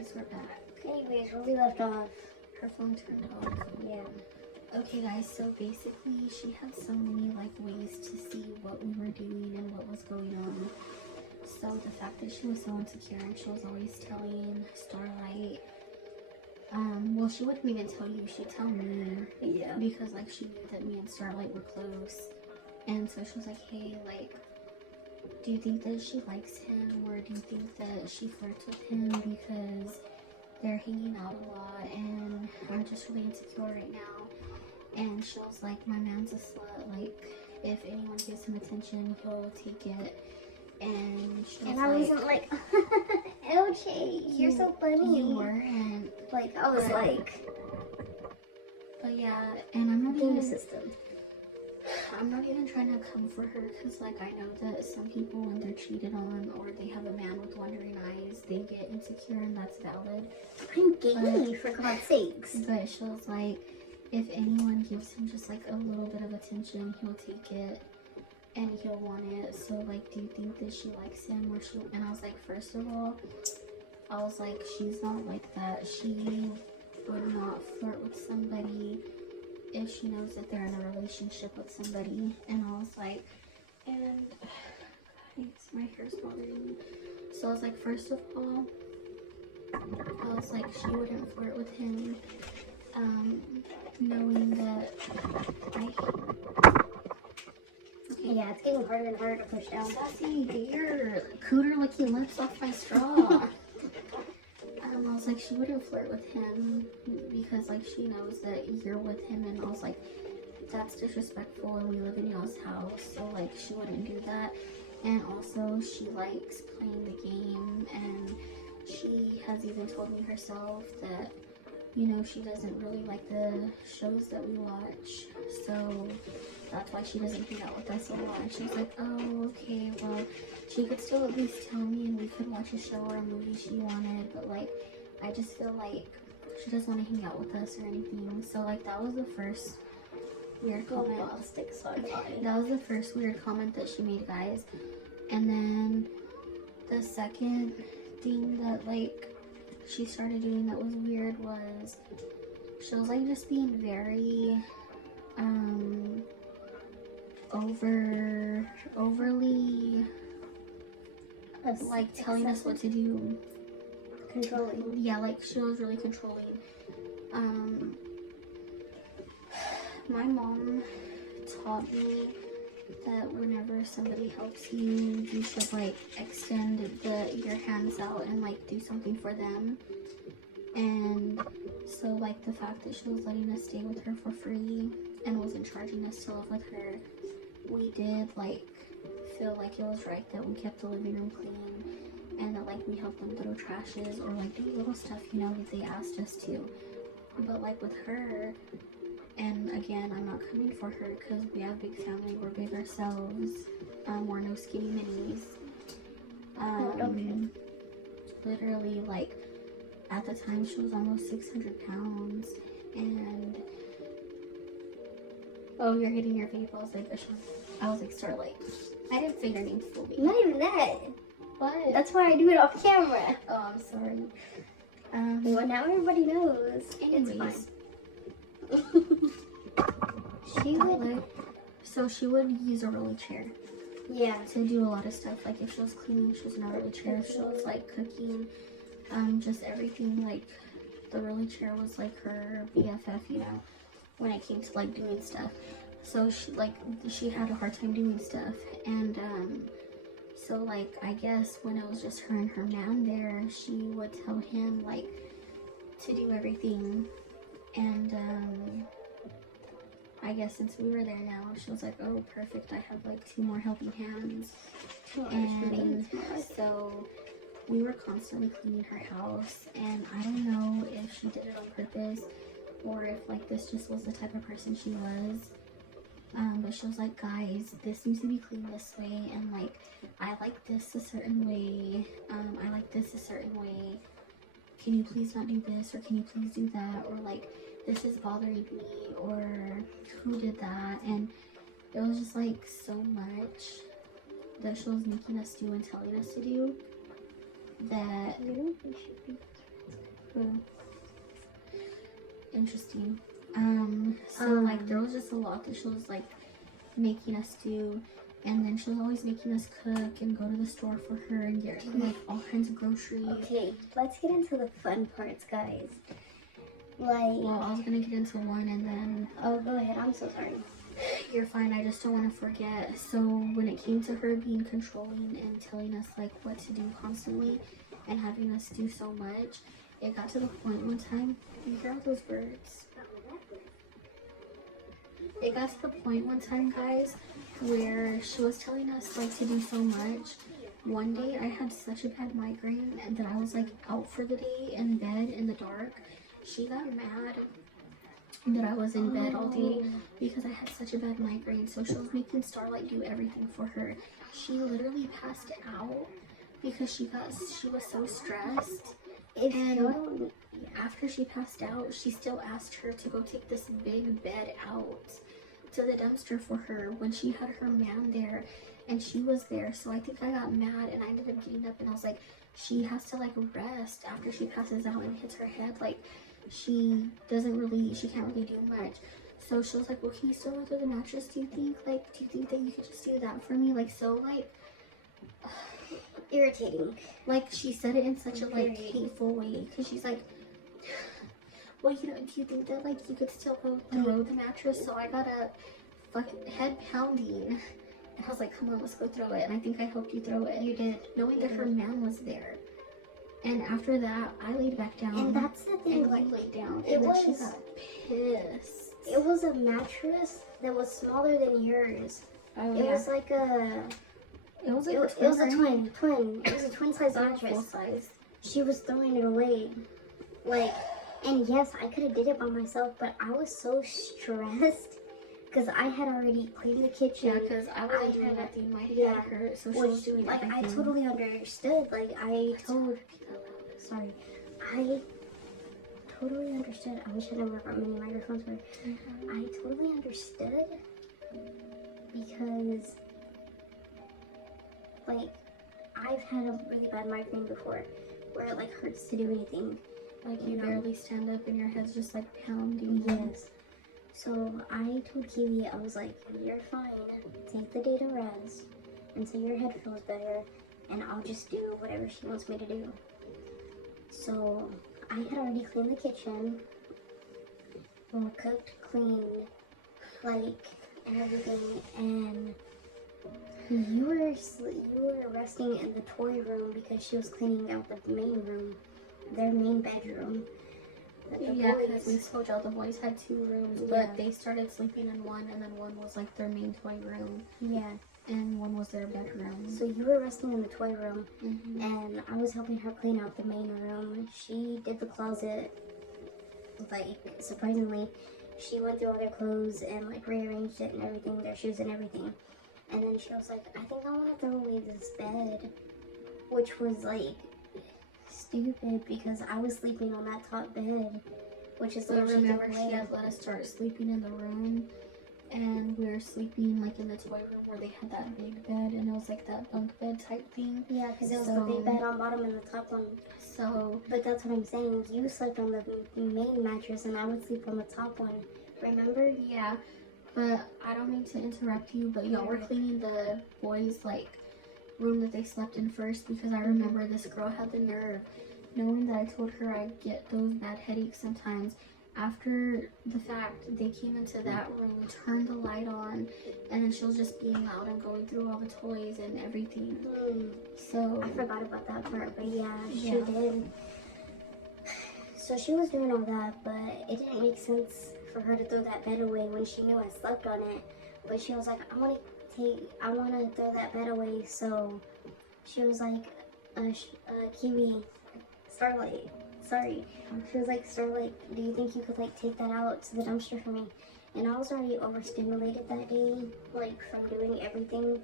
guys, we're back. Anyways, where we left off. Her phone turned off. Yeah. Okay guys, so basically she had so many like ways to see what we were doing and what was going on. So the fact that she was so insecure and she was always telling Starlight, well, she wouldn't even tell you, she'd tell me. Yeah. Because like she knew that me and Starlight were close. And so she was like, hey, like, do you think that she likes him, or do you think that she flirts with him because they're hanging out a lot and I'm just really insecure right now? And she was like, my man's a slut, like if anyone gives him attention he'll take it. And she was And I wasn't like, LJ, you're so funny. You weren't. Like, I was like, but yeah, and I'm not in the even system. I'm not even trying to come for her, because like I know that some people, when they're cheated on or they have a man with wandering eyes, they get insecure, and that's valid. I'm gay, for God's sakes. But she was like, if anyone gives him just like a little bit of attention, he'll take it and he'll want it. So like, do you think that she likes him, or she? And I was like, first of all, I was like, she's not like that. She would not flirt with somebody if she knows that they're in a relationship with somebody. And I was like, and guys, my hair's bothering me. So I was like, first of all, I was like, she wouldn't flirt with him, knowing that Okay, yeah, it's getting harder and harder to push down. Sassy, get your cooter licking lips off my straw. I was like, she wouldn't flirt with him because like she knows that you're with him, and I was like, that's disrespectful and we live in y'all's house, so like she wouldn't do that. And also she likes playing the game, and she has even told me herself that, you know, she doesn't really like the shows that we watch, so that's why she doesn't hang out with us a lot. And she was like, oh, okay, well, she could still at least tell me and we could watch a show or a movie she wanted, but like, I just feel like she doesn't want to hang out with us or anything. So like, that was the first weird comment. That was the first weird comment that she made, guys. And then the second thing that like she started doing that was weird was she was like just being very overly like telling us what to do. Controlling. Yeah, like she was really controlling. My mom taught me that whenever somebody helps you, you should like extend your hands out and like do something for them. And so like the fact that she was letting us stay with her for free and wasn't charging us to live with her, we did like feel like it was right that we kept the living room clean, and that like we helped them throw trashes or like do little stuff, you know, that they asked us to. But like with her, and again, I'm not coming for her because we have a big family, we're big ourselves, we're no skinny minis. Literally, like at the time she was almost 600 pounds, and oh, you're hitting your vape. I was like Starlight. I didn't say your name fully. Not even that. What? That's why I do it off camera. Oh, I'm sorry. Well, now everybody knows. Anyways. It's fine. She would use a rolly chair. Yeah. To do a lot of stuff. Like if she was cleaning, she was in a rolly chair. If she was like cooking, just everything. Like the rolly chair was like her BFF, you know, when it came to like doing stuff. So she had a hard time doing stuff, and so like I guess when it was just her and her man there, she would tell him like to do everything. And I guess since we were there now, she was like, oh perfect, I have like 2 more helping hands. And so we were constantly cleaning her house, and I don't know if she did it on purpose or if like this just was the type of person she was. But she was like, guys, this needs to be cleaned this way, and like I like this a certain way, I like this a certain way, can you please not do this, or can you please do that, or like this is bothering me, or who did that? And it was just like so much that she was making us do and telling us to do that Hmm. Interesting. So like there was just a lot that she was like making us do, and then she was always making us cook and go to the store for her and get like all kinds of groceries. Okay, let's get into the fun parts, guys. Like, Well, I was gonna get into one and then oh, go ahead. I'm so sorry. you're fine. I just don't want to forget. So when it came to her being controlling and telling us like what to do constantly and having us do so much, it got to the point one time. You hear all those birds? It got to the point one time, guys, where she was telling us like to do so much. One day I had such a bad migraine that I was like out for the day in bed in the dark. She got mad that I was in bed all day because I had such a bad migraine. So she was making Starlight do everything for her. She literally passed out because she was so stressed. If And you don't, after she passed out, she still asked her to go take this big bed out to the dumpster for her when she had her man there and she was there. So I think I got mad and I ended up getting up and I was like, she has to like rest after she passes out and hits her head. Like she can't really do much. So she was like, well, can you still go through the mattress? Do you think that you could just do that for me? Like, so like, irritating. like she said it in such a like hateful way because she's like, well, do you think that like you could still go throw the mattress? So I got a fucking head pounding and I was like, come on, let's go throw it. And I think I helped you throw it. You did. Knowing that her man was there. And after that, I laid back down. And that's the thing, and like, you laid down. it And then she was- got pissed. It was a mattress that was smaller than yours. Oh, It was like a. it was like It was a twin. It was a twin size Full mattress. size. She was throwing it away, like, and yes, I could have did it by myself, but I was so stressed because I had already cleaned the kitchen. Yeah, because I wasn't I doing had- nothing. My head yeah, hurt, so she which, was doing like, everything. I totally understood. Like, I totally understood. I wish I never got many microphones, but I totally understood because, like, I've had a really bad migraine before where it like hurts to do anything. Like you No. barely stand up and your head's just like pounding. Yes. So I told Kiwi, I was like, you're fine. Take the day to rest until your head feels better, and I'll just do whatever she wants me to do. So I had already cleaned the kitchen, cooked, cleaned, like, and everything, and you were resting in the toy room because she was cleaning out the main room, their main bedroom. The Yeah, because we boys- told y'all the boys had 2 rooms, Yeah. but they started sleeping in one, and then one was like their main toy room, yeah. and one was their bedroom. So you were resting in the toy room, Mhm. and I was helping her clean out the main room. She did the closet, like, surprisingly. She went through all their clothes and, like, rearranged it and everything, their shoes and everything. And then she was like, I think I want to throw away this bed, which was, like, stupid because I was sleeping on that top bed, which is So what she remember, threw she away. had let us start sleeping in the room, and we were sleeping like in the toy room where they had that big bed, and it was like that bunk bed type thing. Yeah, because it was the So- big bed on bottom and the top one. So But that's what I'm saying. You slept on the main mattress and I would sleep on the top one. Remember? yeah, but I don't mean to interrupt you, but y'all were cleaning the boys' like room that they slept in first because I remember this girl had the nerve, knowing that I told her I get those bad headaches sometimes. After the fact, they came into that room, turned the light on, and then she was just being loud and going through all the toys and everything. So I forgot about that part, but yeah, she Yeah. did. So she was doing all that, but it didn't make sense for her to throw that bed away when she knew I slept on it. But she was like, I want to throw that bed away. So she was like, Kiwi, Starlight, sorry. She was like, Starlight, do you think you could like take that out to the dumpster for me? And I was already overstimulated that day, like from doing everything.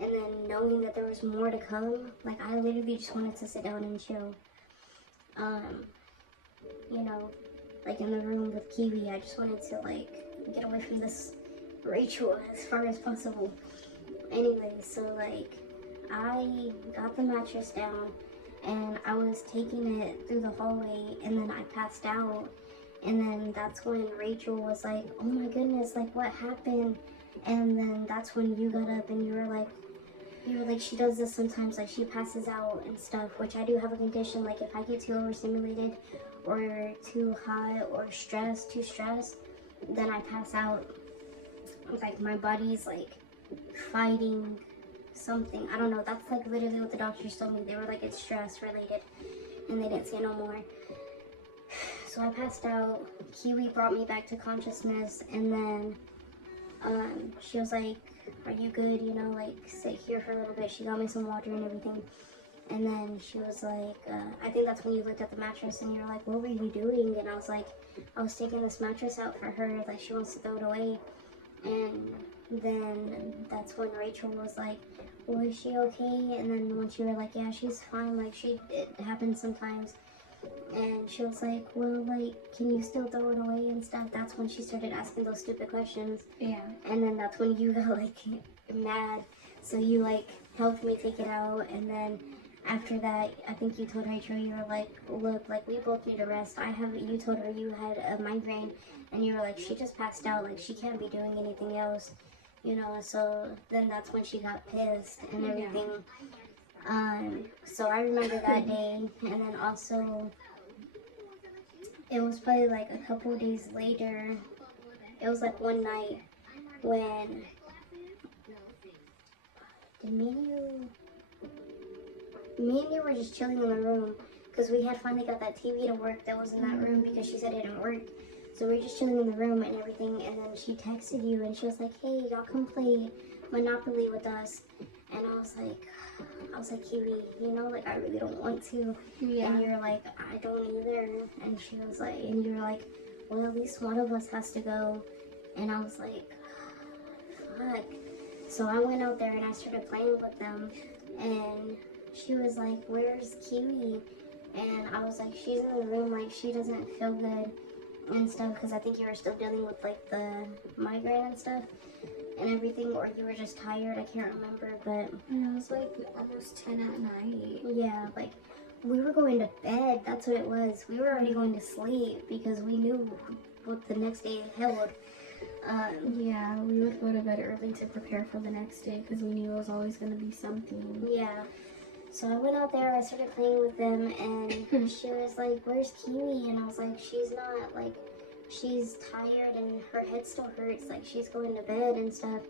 And then knowing that there was more to come, like I literally just wanted to sit down and chill. You know, like in the room with Kiwi, I just wanted to like get away from this Rachel as far as possible. Anyway, so like I got the mattress down and I was taking it through the hallway, and then I passed out. And then that's when Rachel was like, oh my goodness, like what happened? And then that's when you got up and you were like, she does this sometimes, like she passes out and stuff, which I do have a condition, like if I get too overstimulated or too hot or too stressed, then I pass out. Like my body's like fighting something. I don't know, that's like literally what the doctors told me. They were like, it's stress related, and they didn't say no more. So I passed out. Kiwi brought me back to consciousness, and then she was like, are you good? You know, like sit here for a little bit. She got me some water and everything. And then she was like, I think that's when you looked at the mattress and you were like, what were you doing? And I was like, I was taking this mattress out for her, like she wants to throw it away. And then that's when Rachel was like, well, is she okay? And then when you were like, yeah, she's fine, like it happens sometimes. And she was like, well, like, can you still throw it away and stuff? That's when she started asking those stupid questions. Yeah. And then that's when you got like mad. So you like helped me take it out. And then after that, I think you told Rachel, you were like, look, like we both need a rest. You told her you had a migraine, and you were like, she just passed out, like she can't be doing anything else, you know. So then that's when she got pissed and everything. So I remember that day. And then also it was probably like a couple days later, it was like one night when me and you were just chilling in the room, because we had finally got that TV to work that was in that room, because she said it didn't work. So we were just chilling in the room and everything, and then she texted you and she was like, hey, y'all come play Monopoly with us. And I was like, Kiwi, you know, like I really don't want to. Yeah. And you're like, I don't either. And she was like, and you were like, well, at least one of us has to go. And I was like, fuck. So I went out there and I started playing with them, and she was like, where's Kiwi? And I was like, she's in the room, like she doesn't feel good and stuff, because I think you were still dealing with like the migraine and stuff and everything, or you were just tired, I can't remember. But And it was like almost 10 at night. yeah, like we were going to bed, that's what it was. We were already going to sleep because we knew what the next day held. Yeah, we would go to bed early to prepare for the next day because we knew it was always going to be something. Yeah. So I went out there, I started playing with them, and she was like, where's Kiwi? And I was like, she's not, like, she's tired and her head still hurts, like she's going to bed and stuff.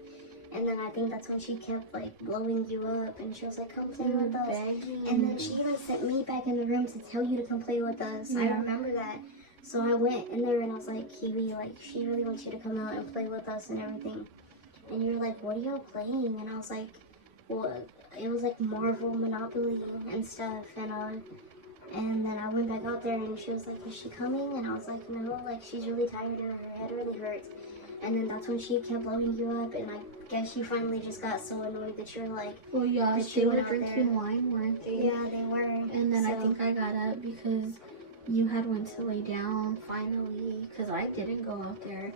And then I think that's when she kept like blowing you up, and she was like, come play with us. Begging. And then she even sent me back in the room to tell you to come play with us. Yeah. I remember that. So I went in there and I was like, Kiwi, like she really wants you to come out and play with us and everything. And you're like, what are y'all playing? And I was like, well, it was like Marvel, Monopoly and stuff. And then I went back out there and she was like, is she coming? And I was like, no, like she's really tired and her head really hurts. And then that's when she kept blowing you up, and I guess you finally just got so annoyed that you're like, well, yeah, that they you were went out drinking there. wine, weren't they? Yeah, they were. And then I think I got up because you had went to lay down finally, because I didn't go out there.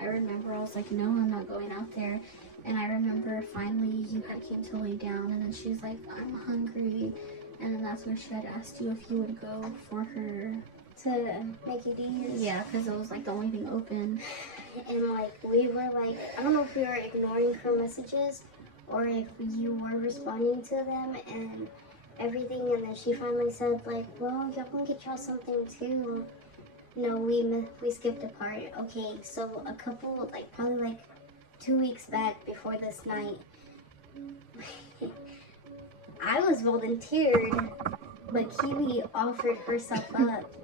I remember I was like, no, I'm not going out there. And I remember finally you had came to lay down, and then she was like, I'm hungry. And then that's when she had asked you if you would go for her to Mickey D's. Yeah, because it was like the only thing open. And like we were like, I don't know if we were ignoring her messages or if you were responding to them and everything. And then she finally said like, well, y'all can get y'all something too. No, we skipped a part. Okay, so a couple, like probably like 2 weeks back before this night, I was volunteered, but Kiwi offered herself up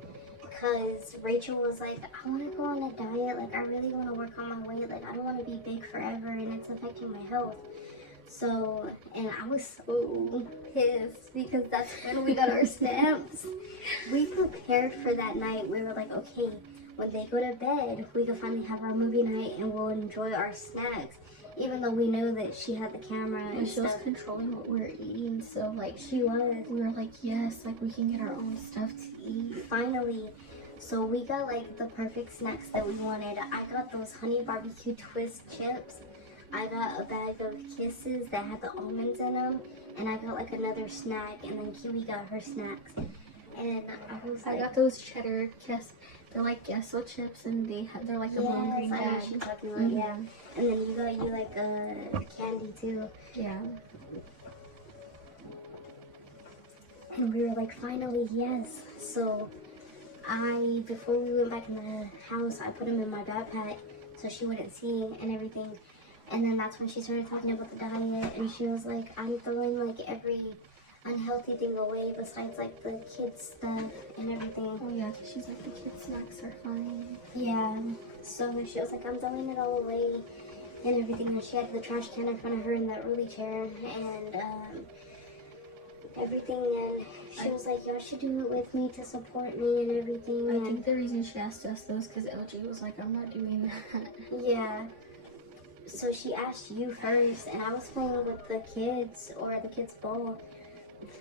because Rachel was like, I want to go on a diet, like I really want to work on my weight, like I don't want to be big forever and it's affecting my health. So, and I was so pissed because that's when we got our stamps. We prepared for that night. We were like, okay, when they go to bed, we can finally have our movie night and we'll enjoy our snacks. Even though we know that she had the camera and she was stuff. controlling what we were eating, so like She was. we were like, yes, like we can get our own stuff to eat. Finally. So we got like the perfect snacks that we wanted. I got those honey barbecue twist chips. I got a bag of Kisses that had the almonds in them. and I got like another snack, and then Kiwi got her snacks. And I was I like, got those cheddar they're like Gesso chips, and they're like a blue green I know bag. what you're talking about, yeah. And then you got like candy too. Yeah. And we were like, finally, yes. So before we went back in the house, I put them in my backpack so she wouldn't see and everything. And then that's when she started talking about the diet, and she was like, I'm throwing like every unhealthy thing away besides like the kids stuff and everything. Oh yeah, 'cause she's like, the kids' snacks are fine. Yeah. So she was like, I'm throwing it all away and everything. And she had the trash can in front of her in that rolly chair and everything. And she was like, y'all should do it with me to support me and everything. I And think the reason she asked us those because LJ was like, I'm not doing that. yeah. So she asked you first, and I was playing with the kids or the kids' ball.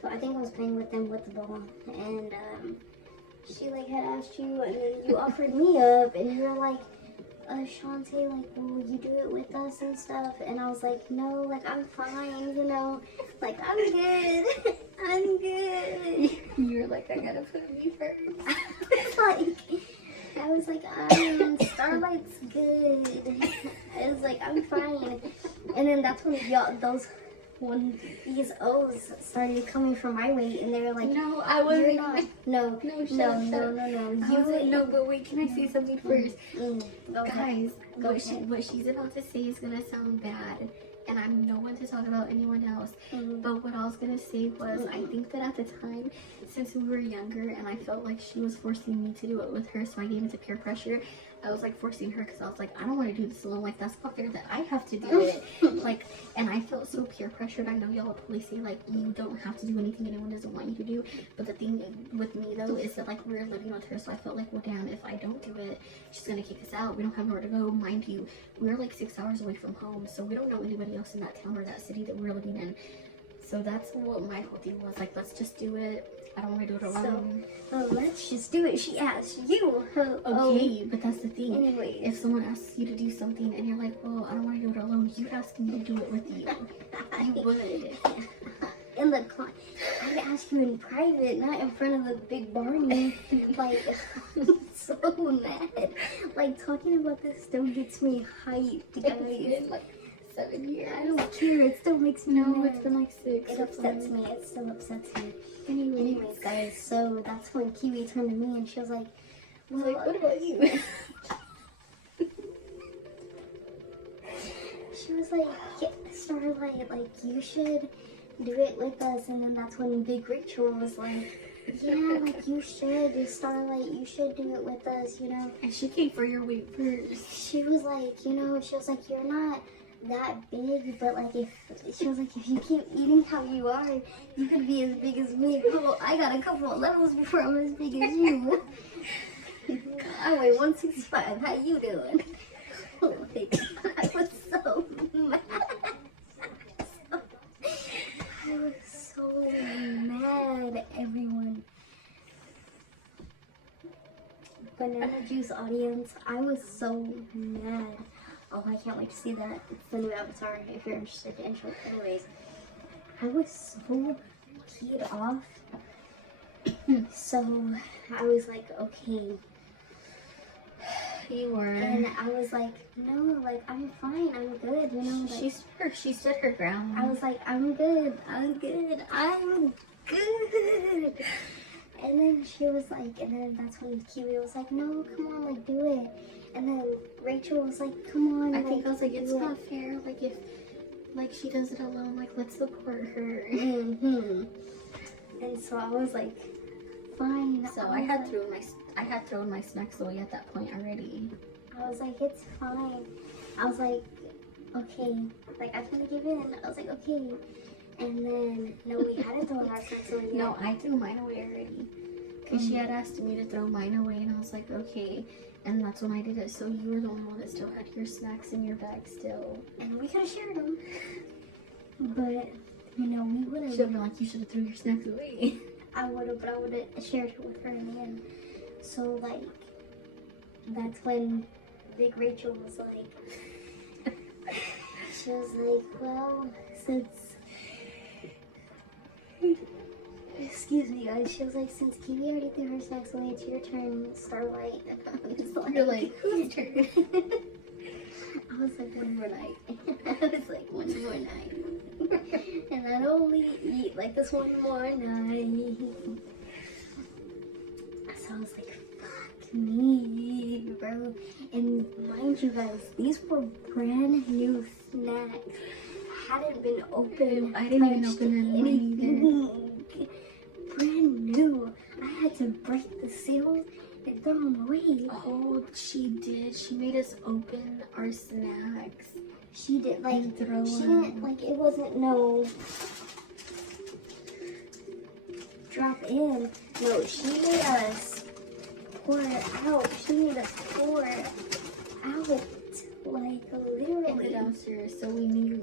So I think I was playing with them with the ball, and she like had asked you, and then you offered me up, and you were like, Shantae, like, will you do it with us and stuff? And I was like, no, like, I'm fine, you know, like, I'm good, I'm good. You're like, I gotta put me first. I was like, Starlight's good. I was like, I'm fine. And then that's when when these O's started coming from my way, and they were like, No, I wasn't. you're not. No, No, shut no, up. no, no, no. I was like, no, but wait, can I say something first? Go ahead. Guys, Go what she's about to say is gonna sound bad, and I'm no one to talk about anyone else. But what I was gonna say was, I think that at the time, since we were younger, and I felt like she was forcing me to do it with her, so I gave into peer pressure. I was like forcing her because I was like, I don't want to do this alone. Like, that's not fair that I have to do it. Like, and I felt so peer pressured. I know y'all will probably say like, you don't have to do anything anyone doesn't want you to do. But the thing with me though is that like we're living with her, so I felt like, well, damn, if I don't do it, she's gonna kick us out. We don't have nowhere to go. Mind you, we're like 6 hours away from home, so we don't know anybody else in that town or that city that we're living in. So that's what my whole thing was. Like, let's just do it. I don't want to do it alone. So, let's just do it. She asked you. Okay, but that's the thing. Anyways. If someone asks you to do something and you're like, well, I don't want to do it alone, you'd ask me to do it with you. You would. In the I'd ask you in private, not in front of the big Barney. Like, I'm so mad. Like, talking about this still gets me hyped, guys. It's been like 7 years. I don't care. It still makes me No, mad. it's been like 6. It upsets me. It still upsets me. Anyways, Anyways, guys, so that's when Kiwi turned to me and she was like, I was like, what about you? she was like, yeah, Starlight, like, you should do it with us. And then that's when Big Rachel was like, yeah, like, you should, Starlight, you should do it with us, you know. And she came for your weight first. She was like, you know, she was like, you're not that big, but like if you keep eating how you are, you could be as big as me. Well, I got a couple of levels before I'm as big as you. I weigh 165. How you doing? Oh my God, I was so mad. I was so mad, everyone. Banana Juice audience, I was so mad. Oh, I can't wait to see that. It's the new Avatar, if you're interested in it. Anyways, I was so peed off. So, I was like, okay. You were. And I was like, no, like, I'm fine, I'm good, you know. Like, she stood her ground. I was like, I'm good, I'm good, I'm good. And then she was like, and then that's when Kiwi was like, no, come on, like, do it. And then Rachel was like, come on. I think I was like, it's not fair. Like, if, like, she does it alone, like, let's support her. And so I was like, fine. So I had thrown my snacks away at that point already. I was like, it's fine. I was like, okay. Like, I was gonna give in. I was like, okay. And then, no, we hadn't thrown our snacks away yet. No, I threw mine away already. Because she had asked me to throw mine away, and I was like, okay. And that's when I did it. So you were the only one that still had your snacks in your bag still. And we could have shared them. But, you know, we would have. Should have been like, you should have threw your snacks away. I would have, but I would have shared it with her in the end. So, like, that's when Big Rachel was like, she was like, well, since Excuse me, guys. She was like, since Kiwi already threw her snacks away, it's your turn, Starlight. I was You're like, whose turn? I was like, one more night. I was like, one more night. And I'd only eat like this one more night. So I was like, fuck me, bro. And mind you guys, these were brand new snacks. Hadn't been open. I didn't even touched open them anything. Brand new. I had to break the seal and throw them away. Oh, she did. She made us open our snacks. She did like And throw she them. didn't like it wasn't no drop in. No, she made us pour it out. She made us pour it out like In the literally. downstairs, so we knew.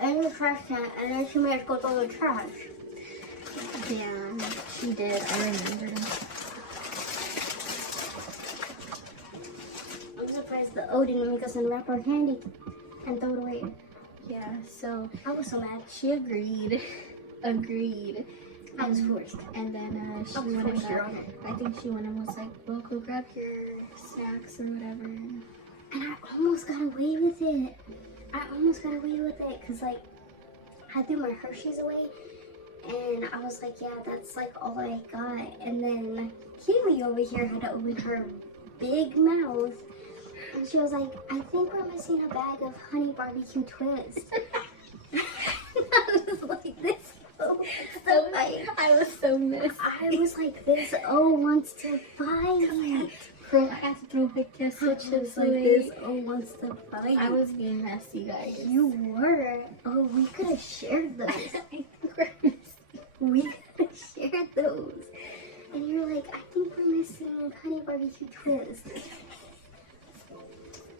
And the trash can, and then she made us go throw the trash. Yeah, she did. I remember. I'm surprised the O didn't make us unwrap our candy and throw it away. Yeah, so I was so mad. she agreed. Agreed. I was And- forced. And then she I was went and forced, Your got, Honor. I think she went and was like, well, go grab your snacks or whatever. And I almost got away with it. I almost got away with it because, like, I threw my Hershey's away and I was like, yeah, that's like all I got. And then Kiwi over here had to open her big mouth and she was like, I think we're missing a bag of honey barbecue twist. I was like, this. Oh, so I was so messy. I was like, this O wants to fight. Girl, I had to throw my queso I chips was like, away. this O wants to fight. I was being messy, guys. You were. Oh, we could have shared those. I think we're messy. We could have shared those. And you're like, I think we're missing honey barbecue twist.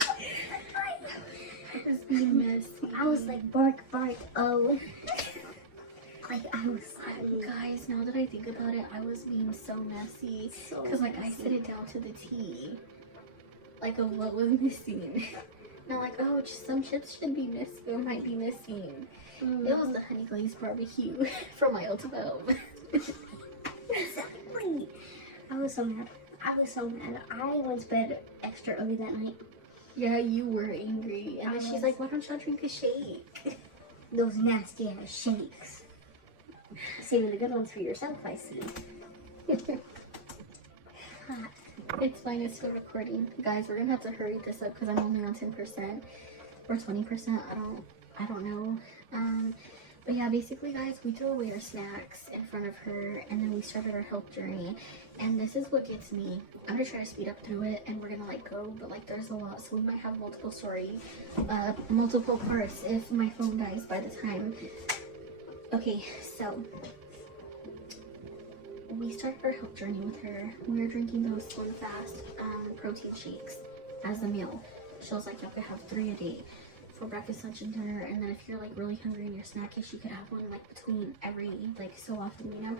I was being messy. I was like, bark, bark, oh. Like, I was Guys, now that I think about it, I was being so messy. so Because, like, I set it down to the T. Like, of what was missing. Not like, oh, just some chips should be missing or might be missing. It was the honey glazed barbecue from aisle 12. Exactly. I was so mad. I was so mad. I went to bed extra early that night. Yeah, you were angry. And I then she's was. like, why don't y'all drink a shake? Those nasty ass shakes. Saving the good ones for yourself, I see. It's fine, it's still recording. Guys, we're gonna have to hurry this up because I'm only on 10% or 20%. I don't know. But yeah, basically, guys, we threw away our snacks in front of her, and then we started our health journey. And this is what gets me. I'm gonna try to speed up through it, and we're gonna like go, but like there's a lot, so we might have multiple parts if my phone dies by the time. Okay, so we started our health journey with her. We were drinking those Slim Fast protein shakes as a meal. She was like, y'all could have 3 a day for breakfast, lunch, and dinner. And then if you're like really hungry and you're snackish, you could have one like between every like so often, you know.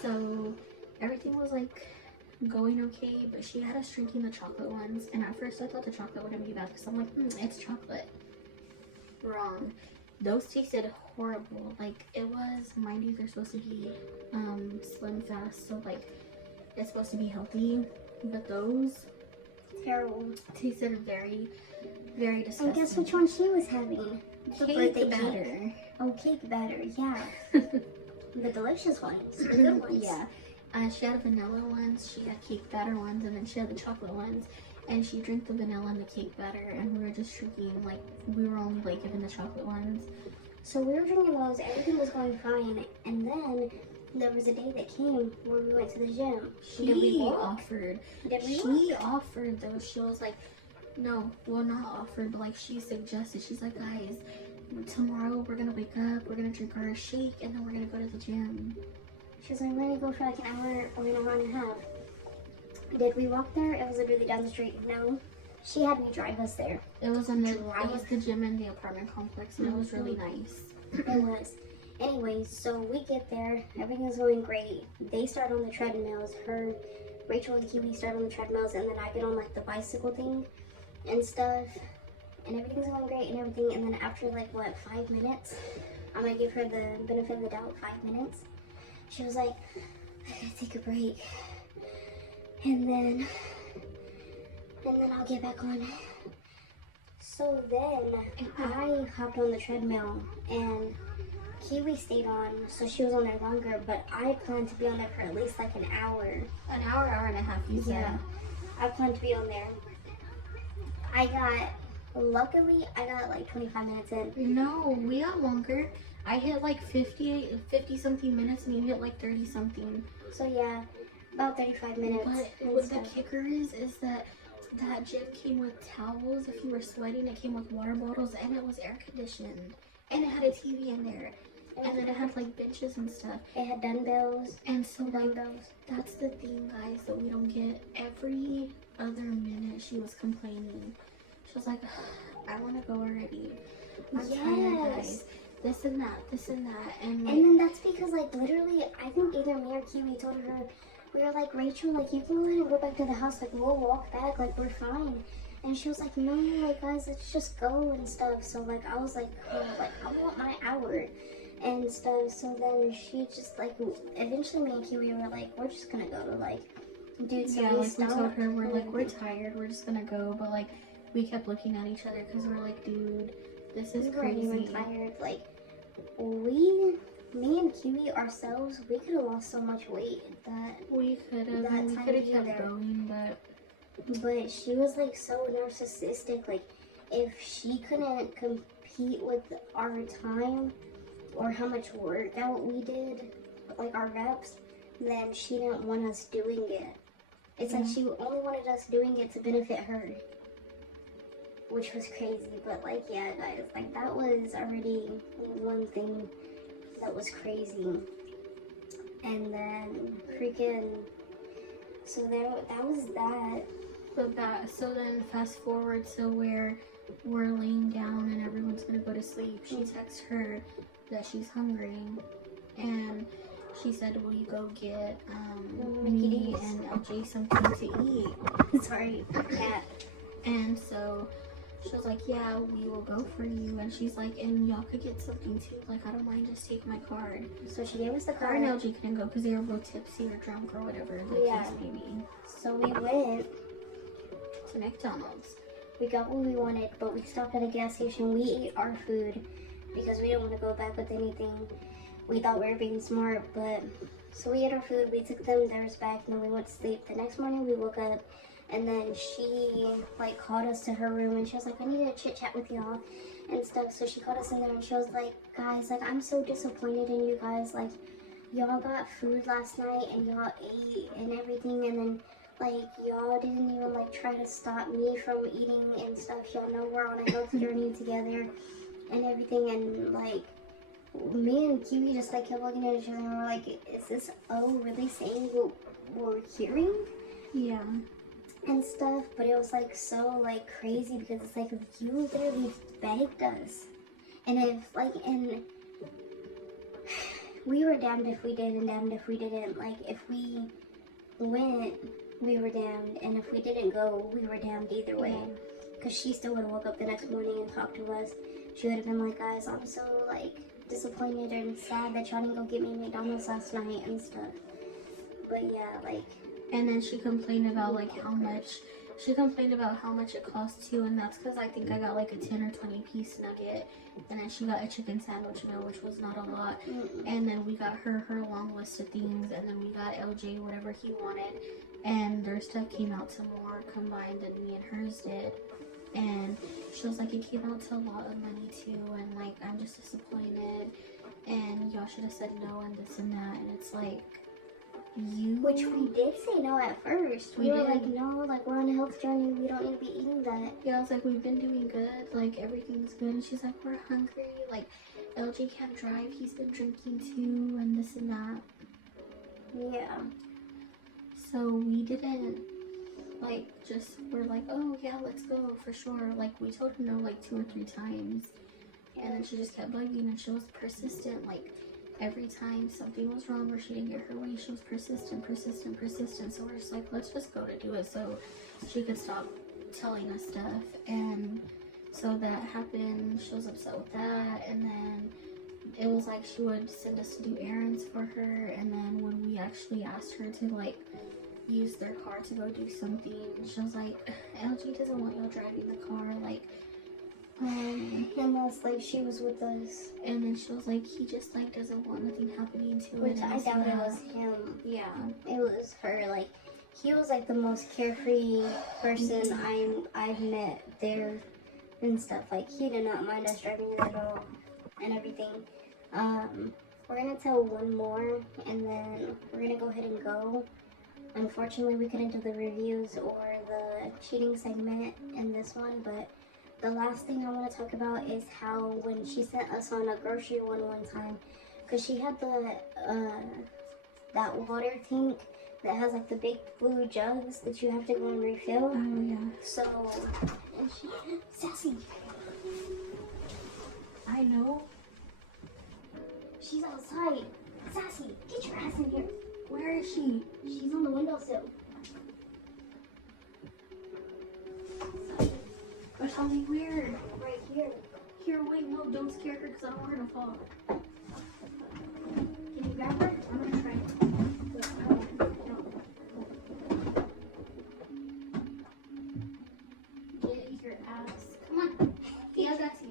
So everything was like going okay, but she had us drinking the chocolate ones. And at first I thought the chocolate wouldn't be bad because I'm like, it's chocolate. Wrong. Those tasted horrible. Like, it was, mind you, they're supposed to be Slim Fast, so like it's supposed to be healthy, but those Terrible. tasted very, very disgusting. And guess which one she was having? The birthday Cake batter. Oh, cake batter, yeah. The delicious ones. The good ones. Yeah. She had vanilla ones, she had cake batter ones, and then she had the chocolate ones. And she drank the vanilla and the cake batter, and we were just drinking, like, we were only, like, given the chocolate ones. So we were drinking those, everything was going fine. And then there was a day that came where we went to the gym. Did we She walk? offered. Did we walk? She offered, though. She was like, no, well, not offered, but, like, she suggested. She's like, guys, tomorrow we're going to wake up, we're going to drink our shake, and then we're going to go to the gym. She was like, we're gonna go for like an hour or an hour and a half. Did we walk there? It was literally down the street. No. She had me drive us there. It was the gym in the apartment complex, and it was really nice. It was. Anyways, so we get there. Everything's going great. They start on the treadmills. Rachel and Kiwi start on the treadmills, and then I get on like the bicycle thing and stuff. And everything's going great and everything. And then after like, what, 5 minutes? I'm gonna give her the benefit of the doubt, 5 minutes. She was like, I gotta take a break. And then I'll get back on. So then I hopped on the treadmill and Kiwi stayed on, so she was on there longer, but I planned to be on there for at least like an hour. An hour, hour and a half, you said. Yeah, I planned to be on there. Luckily, I got like 25 minutes in. No, we got longer. I hit like 50 something minutes and you hit like 30 something. So yeah, about 35 minutes. But what the kicker is that gym came with towels. If you were sweating, it came with water bottles and it was air conditioned. And it had a TV in there. And then it had like benches and stuff. It had dumbbells. And so like, that's the thing, guys, that we don't get. Every other minute she was complaining. She was like, I want to go already. I'm tired, guys. This and that. And then that's because like literally, I think either me or Kiwi told her, we were like, Rachel, like you can go ahead and go back to the house. Like we'll walk back. Like we're fine. And she was like, no, like guys, let's just go and stuff. So like I was like, oh, like I want my hour and stuff. So then she just like, eventually me and Kiwi were like, we're just gonna go to like, dude. So we told her we're tired. We're just gonna go. But like we kept looking at each other because we're like, dude, this is crazy. We were tired. Like me and Kiwi ourselves, we could have lost so much weight that we could have kept going, but she was like so narcissistic. Like if she couldn't compete with our time or how much workout we did, like our reps, then she didn't want us doing it. It's like she only wanted us doing it to benefit her, which was crazy. But like, yeah, guys, like that was already one thing that was crazy. And then freaking, so that was that. So then fast forward to where we're laying down and everyone's gonna go to sleep. She texts her that she's hungry, and she said, will you go get me and LJ something to eat? Sorry, cat. And so she was like, yeah, we will go for you. And she's like, and y'all could get something too. Like, I don't mind, just take my card. So she gave us the Her card. and LJ couldn't go because they were both tipsy or drunk or whatever the case may be. So we went to McDonald's. We got what we wanted, but we stopped at a gas station. We ate our food because we didn't want to go back with anything. We thought we were being smart, but so we ate our food. We took them theirs back, and then we went to sleep. The next morning we woke up, and then she like called us to her room, and she was like, I need to chit chat with y'all and stuff. So she called us in there, and she was like, guys, like I'm so disappointed in you guys. Like y'all got food last night, and y'all ate and everything, and then like y'all didn't even like try to stop me from eating and stuff. Y'all know we're on a health journey together and everything, and like me and Kiwi just like kept looking at each other and we're like, is this really saying what we're hearing? Yeah. And stuff, but it was like so like crazy because it's like you literally begged us, and if like, and we were damned if we did and damned if we didn't. Like if we went, we were damned, and if we didn't go, we were damned either way. Because she still would have woke up the next morning and talked to us. She would have been like, guys, I'm so like disappointed and sad that y'all didn't go get me McDonald's last night and stuff. But yeah, like. And then she complained about like how much it cost too, and that's because I think I got like a 10 or 20 piece nugget, and then she got a chicken sandwich, which was not a lot. And then we got her long list of things, and then we got LJ whatever he wanted, and their stuff came out to more combined than me and hers did. And she was like, it came out to a lot of money too, and like I'm just disappointed, and y'all should have said no and this and that. And it's like, which we did say no at first. We were like, no, like we're on a health journey, we don't need to be eating that. Yeah, I was like, we've been doing good, like everything's good. And she's like, we're hungry, like LJ can't drive, he's been drinking too, and this and that. Yeah. So we didn't like we're like, oh yeah, let's go for sure. Like we told her no like 2 or 3 times, and then she just kept bugging, and she was persistent. Like every time something was wrong or she didn't get her way, she was persistent. So we're just like, let's just go to do it so she could stop telling us stuff. And so that happened. She was upset with that, and then it was like she would send us to do errands for her, and then when we actually asked her to like use their car to go do something, she was like, LG doesn't want y'all driving the car, like, unless like she was with us, and then she was like, he just like doesn't want nothing happening to which it. I doubt it was him. Yeah. It was her. Like, he was like the most carefree person I've met there and stuff. Like, he did not mind us driving it at all and everything. We're gonna tell one more and then we're gonna go ahead and go. Unfortunately, we couldn't do the reviews or the cheating segment in this one, but the last thing I want to talk about is how when she sent us on a grocery one time, because she had the that water tank that has like the big blue jugs that you have to go and refill. Oh yeah. So, and she, Sassy, I know. she's outside. Sassy, get your ass in here. Where is she? She's on the windowsill. But something weird. Right here. Here, wait, no, don't scare her because I don't want her to fall. Can you grab her? I'm gonna try. Get your ass. Come on. Tia Gatti.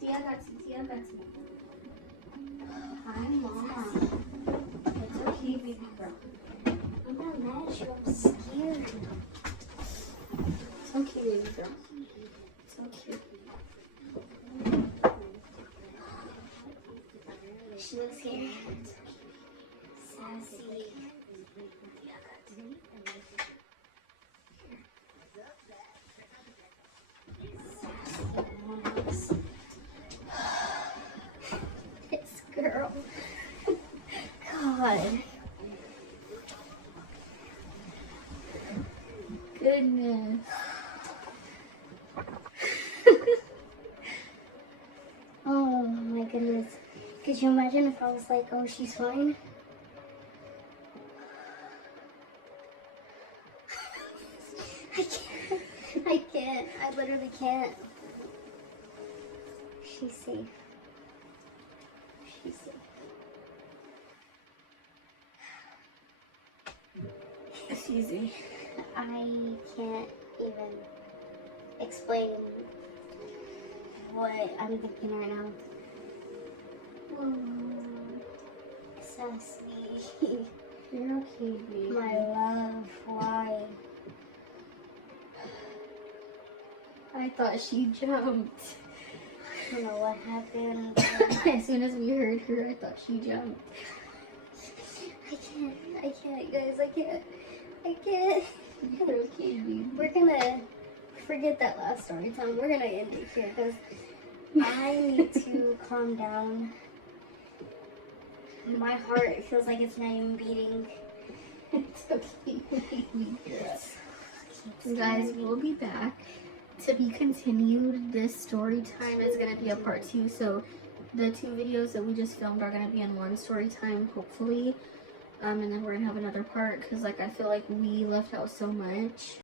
Tia Gatti. Tia Gatti. Hi, Mama. It's okay, baby girl. I'm not mad at you. I'm scared. It's okay, baby girl. It's okay. She looks scared. Sassy. Sassy. This girl. God. Goodness. Oh my goodness. Could you imagine if I was like, oh, she's fine? I can't. I can't. I literally can't. She's safe. She's safe. Excuse me. I can't even explain what I'm thinking right now. Sassy. You're okay, baby. My love, why? I thought she jumped. I don't know what happened. As soon as we heard her, I thought she jumped. I can't, guys, I can't. You're okay, baby. We're gonna forget that last story time. We're gonna end it here because I need to calm down. My heart feels like it's not even beating. It's okay, baby girl. Guys, we'll be back. To be continued. This story time is going to be a part 2. So the 2 videos that we just filmed are going to be in one story time, hopefully. And then we're going to have another part because, like, I feel like we left out so much.